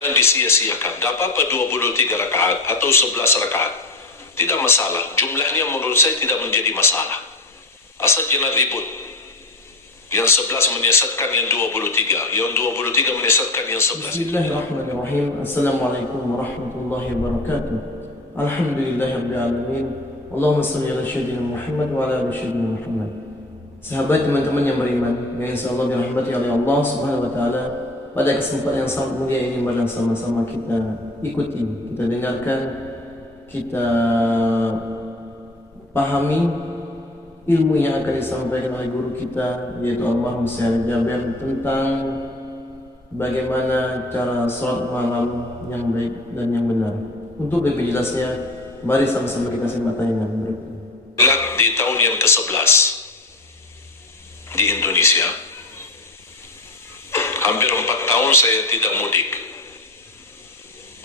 dan disia-siakan. Tak apa-apa 23 rakaat atau 11 rakaat. Tidak masalah. Jumlahnya menurut saya tidak menjadi masalah. Asal jangan ribut. Yang 11 menyesatkan yang 23. Yang 23 menyesatkan yang 11. Bismillahirrahmanirrahim. Assalamualaikum warahmatullahi wabarakatuh. Alhamdulillahirabbil alamin. Allahumma shalli ala sayyidina Muhammad wa ala ali sayyidina Muhammad. Sahabat teman-teman yang beriman, yang insyaallah dirahmati oleh Allah Subhanahu wa taala, pada kesempatan yang sangat mulia ini mari sama-sama kita ikuti, kita dengarkan, kita pahami ilmu yang akan disampaikan oleh guru kita, yaitu Al-Mahum Syekh Jabir, tentang bagaimana cara sholat malam yang baik dan yang benar. Untuk lebih jelasnya, mari sama-sama kita simak tayangan berikut. Di tahun yang ke-11 di Indonesia, hampir 4 tahun saya tidak mudik.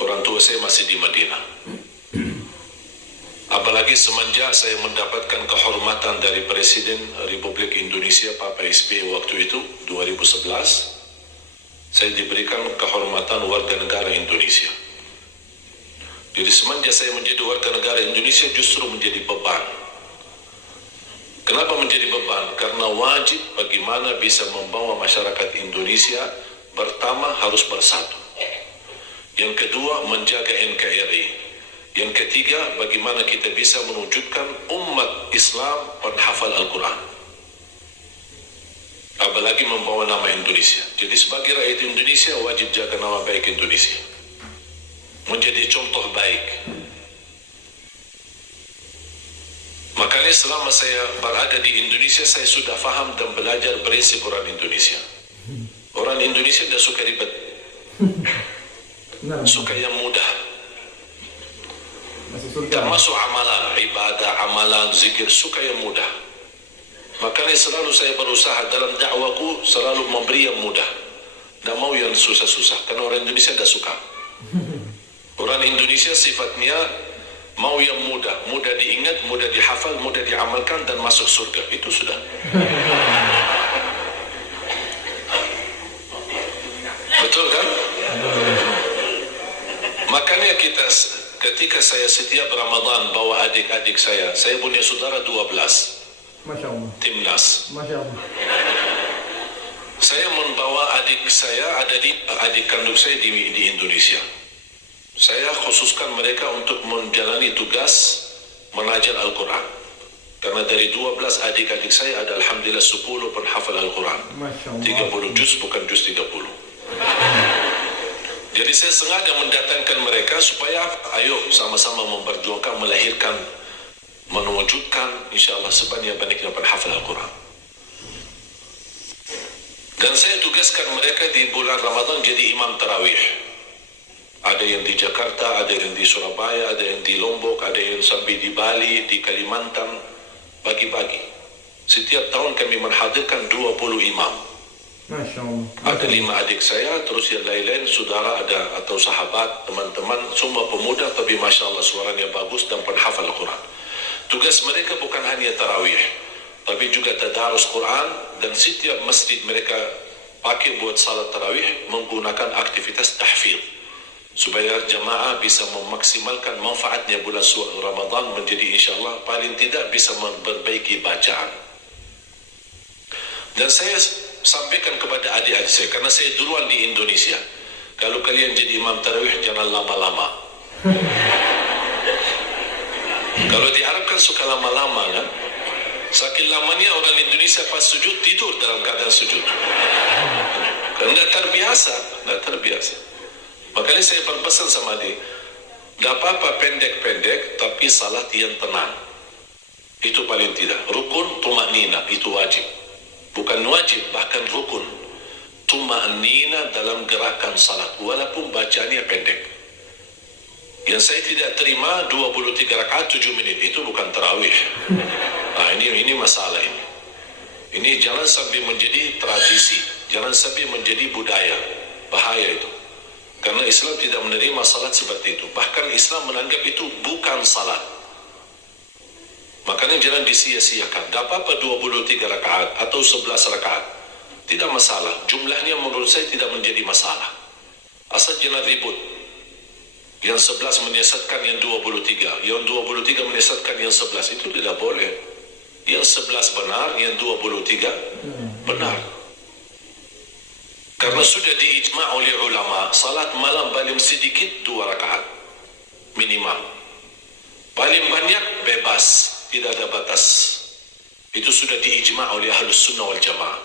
Orang tua saya masih di Madinah. Apalagi semenjak saya mendapatkan kehormatan dari Presiden Republik Indonesia Pak SBY waktu itu 2011, saya diberikan kehormatan warga negara Indonesia. Jadi semenjak saya menjadi warga negara Indonesia justru menjadi beban. Kenapa menjadi beban? Karena wajib bagaimana bisa membawa masyarakat Indonesia pertama harus bersatu. Yang kedua, menjaga NKRI. Yang ketiga, bagaimana kita bisa mewujudkan umat Islam penghafal Al-Quran. Apalagi membawa nama Indonesia. Jadi sebagai rakyat Indonesia wajib jaga nama baik Indonesia. Menjadi contoh baik. Makanya selama saya berada di Indonesia, saya sudah faham dan belajar prinsip orang Indonesia. Orang Indonesia tidak suka ribet. Suka yang mudah. Termasuk amalan, ibadah, amalan, zikir, suka yang mudah. Makanya selalu saya berusaha dalam dakwaku selalu memberi yang mudah. Tidak mau yang susah-susah, karena orang Indonesia tidak suka. Orang Indonesia sifatnya mau yang mudah, mudah diingat, mudah dihafal, mudah diamalkan dan masuk surga. Itu sudah. Betul kan? Makanya ketika saya setiap Ramadan bawa adik-adik saya punya saudara 12. Masya Allah. Timnas. Masya Allah. Saya membawa adik saya, ada di adik kandung saya di Indonesia. Saya khususkan mereka untuk menjalani tugas mengajar Al-Quran. Karena dari 12 adik-adik saya ada alhamdulillah 10 penghafal Al-Quran. 30 juz, bukan juz 30. Jadi saya sengaja mendatangkan mereka supaya ayo sama-sama memperjuangkan, melahirkan, mewujudkan insyaAllah sebanyak-banyaknya penghafal Al-Quran. Dan saya tugaskan mereka di bulan Ramadan jadi imam tarawih. Ada yang di Jakarta, ada yang di Surabaya, ada yang di Lombok, ada yang sampai di Bali, di Kalimantan, bagi-bagi. Setiap tahun kami menghadirkan 20 imam. Masya Allah. Ada 5 adik saya, terus yang lain-lain saudara ada atau sahabat, teman-teman, semua pemuda tapi Masya Allah suaranya bagus dan penghafal Quran. Tugas mereka bukan hanya tarawih, tapi juga tadarus Quran, dan setiap masjid mereka pakai buat salat tarawih menggunakan aktivitas tahfidz supaya jamaah bisa memaksimalkan manfaatnya bulan Ramadan menjadi insyaAllah paling tidak bisa memperbaiki bacaan. Dan saya sampaikan kepada adik-adik saya, karena saya duluan di Indonesia, kalau kalian jadi imam tarawih jangan lama-lama. Kalau di Arab kan suka lama-lama kan, saking lamanya orang Indonesia pas sujud tidur dalam keadaan sujud. Kan tidak terbiasa. Makanya saya berpesan sama dia, tidak apa-apa pendek-pendek tapi salat yang tenang. Itu paling tidak. Rukun tuma'nina itu wajib. Bukan wajib, bahkan rukun. Tuma'nina dalam gerakan salat walaupun bacaannya pendek. Yang saya tidak terima 23 rakaat 7 menit itu bukan tarawih. Nah, ini masalah ini. Ini jangan sampai menjadi tradisi, jangan sampai menjadi budaya. Bahaya itu. Karena Islam tidak menerima salat seperti itu. Bahkan Islam menganggap itu bukan salat. Makanya jangan disia-siakan. Tak apa-apa 23 rakaat atau 11 rakaat. Tidak masalah. Jumlahnya menurut saya tidak menjadi masalah. Asal jangan ribut. Yang 11 menyesatkan yang 23, yang 23 menyesatkan yang 11, itu tidak boleh. Yang 11 benar, yang 23 benar. Karena sudah diijma' oleh ulama, salat malam paling sedikit 2 rakaat minimal. Paling banyak bebas, tidak ada batas. Itu sudah diijma' oleh Ahlus Sunnah wal Jamaah.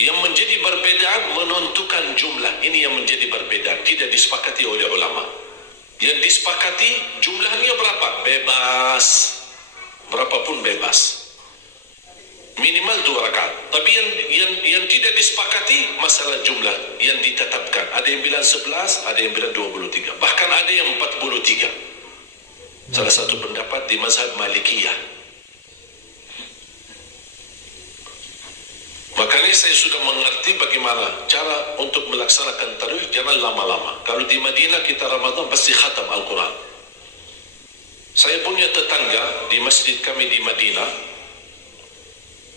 Yang menjadi perbedaan menentukan jumlah, ini yang menjadi perbedaan, tidak disepakati oleh ulama. Yang disepakati jumlahnya berapa? Bebas. Berapapun bebas. Minimal 2 rakaat. Tapi yang tidak disepakati masalah jumlah yang ditetapkan. Ada yang bilang 11, ada yang bilang 23. Bahkan ada yang 43. Salah satu pendapat di mazhab Malikiyah. Makanya saya sudah mengerti bagaimana cara untuk melaksanakan tarawih, jangan lama-lama. Kalau di Madinah kita Ramadan pasti khatam Al-Quran. Saya punya tetangga di masjid kami di Madinah,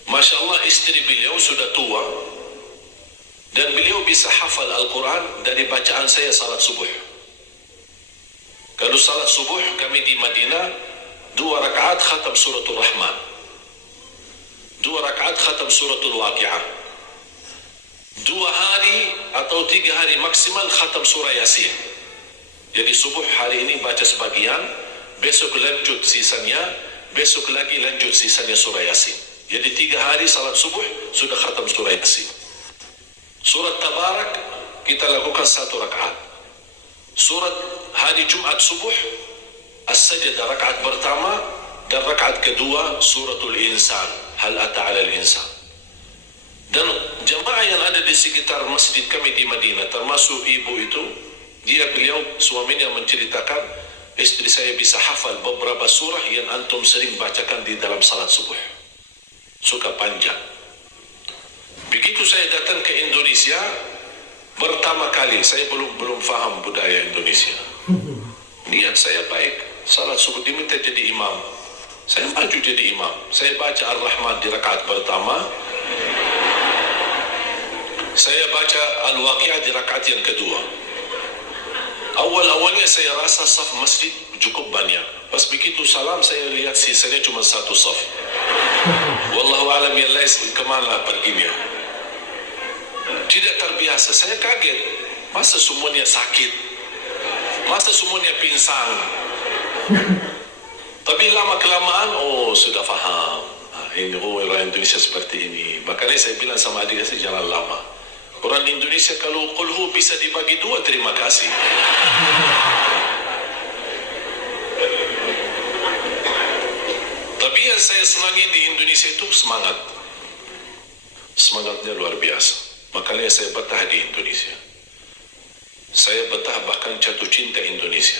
Masya Allah istri beliau sudah tua dan beliau bisa hafal Al-Quran dari bacaan saya salat subuh. Kalau salat subuh kami di Madinah 2 rakaat khatam suratul Rahman, 2 rakaat khatam suratul Waqi'ah, 2 hari atau 3 hari maksimal khatam surah Yasin. Jadi subuh hari ini baca sebagian, besok lanjut sisanya, besok lagi lanjut sisanya surah Yasin. Jadi 3 hari salat subuh sudah khatam surah Yasin. Surat Tabarak kita lakukan 1 rakaat. Surat hari Jumat subuh As-Sajdah rakaat pertama dan rakaat kedua suratul Insan, Hal ata 'alal insan. Dan jemaah yang ada di sekitar masjid kami di Madinah, termasuk ibu itu, beliau suaminya menceritakan, istri saya bisa hafal beberapa surah yang antum sering bacakan di dalam salat subuh. Suka panjang. Begitu saya datang ke Indonesia, pertama kali saya belum faham budaya Indonesia. Niat saya baik, salat subuh diminta jadi imam. Saya maju jadi imam. Saya baca Ar-Rahman di rakaat pertama. Saya baca Al-Waqi'ah di rakaat yang kedua. Awal-awalnya saya rasa saf masjid cukup banyak. Pas begitu salam saya lihat sisanya cuma 1 saf. Wallahu a'lam ya Allah, kemana perginya. Tidak terbiasa. Saya kaget. Masa semuanya sakit? Masa semuanya pingsan? Tapi lama-kelamaan, sudah faham. Ini orang Indonesia seperti ini. Makanya saya bilang sama adik saya, jangan lama. Orang Indonesia kalau qulhu bisa dibagi 2, terima kasih. Tapi yang saya senangi di Indonesia itu semangat. Semangatnya luar biasa. Makanya saya betah di Indonesia. Saya betah bahkan jatuh cinta Indonesia.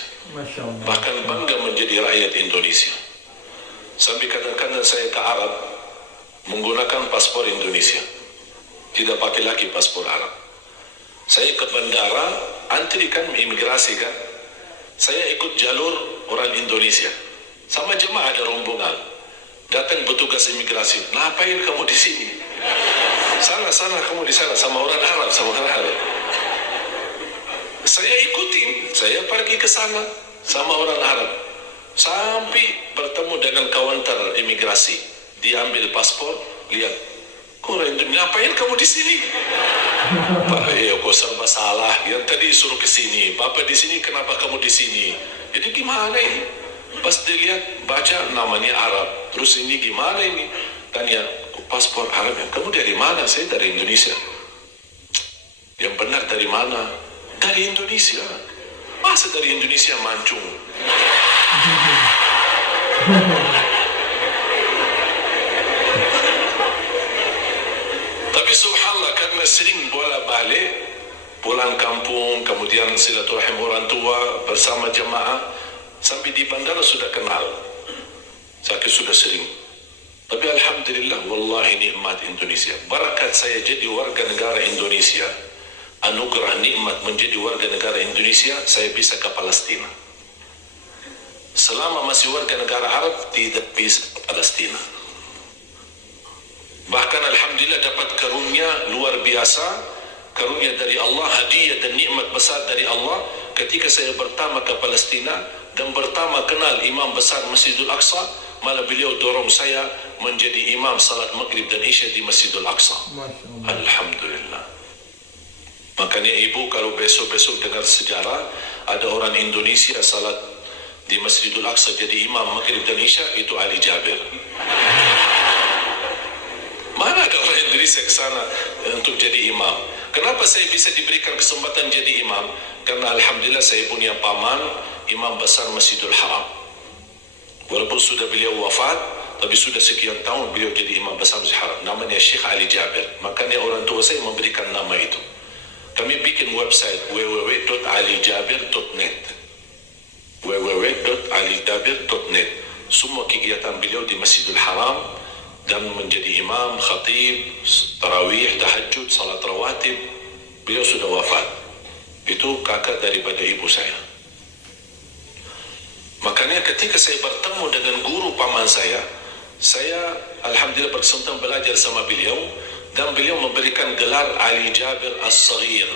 Bahkan bangga menjadi rakyat Indonesia. Sampai kadang-kadang saya ke Arab menggunakan paspor Indonesia, tidak pakai lagi paspor Arab. Saya ke bandara, antri kan imigrasi kan, saya ikut jalur orang Indonesia. Sama jemaah ada rombongan, datang petugas imigrasi, ngapain kamu di sini? Sana kamu di sana sama orang Arab, sama orang Arab. Saya ikutin, saya pergi ke sana sama orang Arab. Sampai bertemu dengan kaunter imigrasi, diambil paspor, lihat, kok orang Indonesia, ngapain kamu di sini? Pak, kok serba salah. Yang tadi suruh ke sini, Bapak di sini, kenapa kamu di sini? Jadi gimana ini? Pas dilihat, baca namanya Arab. Terus ini gimana ini? Tanya, paspor Arab, kamu dari mana? Saya dari Indonesia. Yang benar dari mana? Dari Indonesia. Masa dari Indonesia mancung? Tapi subhanallah, karena sering bolak-balik, pulang kampung, kemudian silaturahim orang tua bersama jemaah, sampai di bandara sudah kenal. Saya sudah sering. Tapi alhamdulillah, wallahi nikmat Indonesia. Berkat saya jadi warga negara Indonesia, anugerah nikmat menjadi warga negara Indonesia, saya bisa ke Palestina. Selama masih warga negara Arab, tidak bisa ke Palestina. Bahkan alhamdulillah dapat karunia luar biasa, karunia dari Allah, hadiah dan nikmat besar dari Allah. Ketika saya pertama ke Palestina dan pertama kenal Imam besar Masjidul Aqsa, malah beliau dorong saya menjadi imam salat maghrib dan isya di Masjidul Aqsa. Alhamdulillah. Makanya ibu kalau besok-besok dengar sejarah ada orang Indonesia salat di Masjidul Aqsa jadi imam maghrib dan isya, itu Ali Jabir. Mana ada orang Indonesia ke sana untuk jadi imam? Kenapa saya bisa diberikan kesempatan jadi imam? Karena alhamdulillah saya punya paman imam besar Masjidul Haram. Walaupun sudah beliau wafat, tapi sudah sekian tahun beliau jadi imam besar Masjidil Haram. Namanya Syekh Ali Jabir. Makanya orang tua saya memberikan nama itu. Kami bikin website www.alijabir.net www.alijabir.net. Semua kegiatan beliau di Masjidil Haram dan menjadi imam, khatib, tarawih, tahajud, salat rawatib. Beliau sudah wafat. Itu kakak daripada ibu saya. Makanya ketika saya bertemu dengan guru paman saya alhamdulillah berkesempatan belajar sama beliau, dan beliau memberikan gelar Ali Jabir As-Saghir,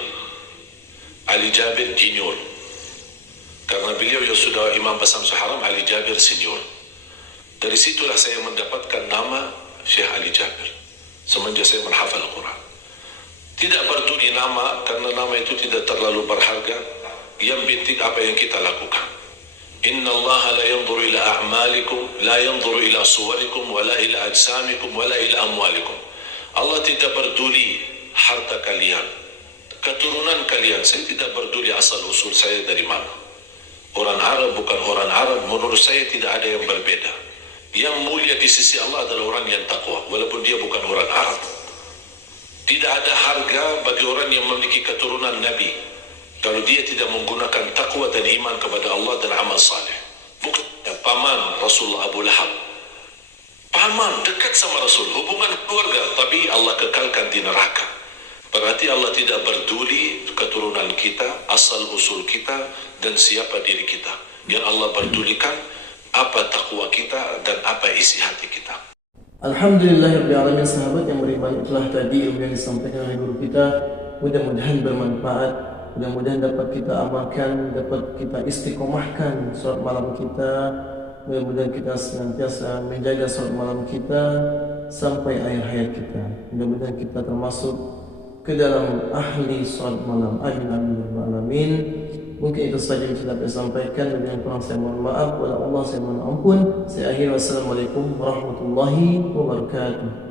Ali Jabir Junior, karena beliau yang sudah imam besar Masjidil Haram, Ali Jabir Senior. Dari situlah saya mendapatkan nama Syekh Ali Jabir semenjak saya menghafal Al-Quran. Tidak peduli nama, karena nama itu tidak terlalu berharga. Yang penting apa yang kita lakukan. Inna Allah la yanzuru ila a'malikum, la yanzuru ila suwarikum, wala ila ajsamikum, wala ila amwalikum. Allah tidak peduli harta kalian, keturunan kalian. Saya tidak peduli asal usul saya dari mana. Orang Arab bukan orang Arab, menurut saya tidak ada yang berbeda. Yang mulia di sisi Allah adalah orang yang takwa, walaupun dia bukan orang Arab. Tidak ada harga bagi orang yang memiliki keturunan Nabi kalau dia tidak menggunakan takwa dan iman kepada Allah dan amal saleh. Bukan paman Rasulullah Abu Lahab, paman dekat sama Rasul, hubungan keluarga, tapi Allah kekalkan di neraka. Berarti Allah tidak peduli keturunan kita, asal usul kita, dan siapa diri kita. Yang Allah pedulikan apa takwa kita dan apa isi hati kita. Alhamdulillahirrahmanirrahim. Sahabat yang beriman, itulah tadi ilmu yang disampaikan oleh guru kita. Mudah-mudahan bermanfaat, mudah-mudahan dapat kita amalkan, dapat kita istiqomahkan salat malam kita. Mudah-mudahan kita senantiasa menjaga salat malam kita sampai akhir hayat kita. Mudah-mudahan kita termasuk ke dalam ahli salat malam. Amin amin alamin. Mungkin itu saja yang saya sampaikan. Dengan kurang saya mohon maaf. Kepada Allah saya mohon ampun. Saya akhiri. Wassalamualaikum warahmatullahi wabarakatuh.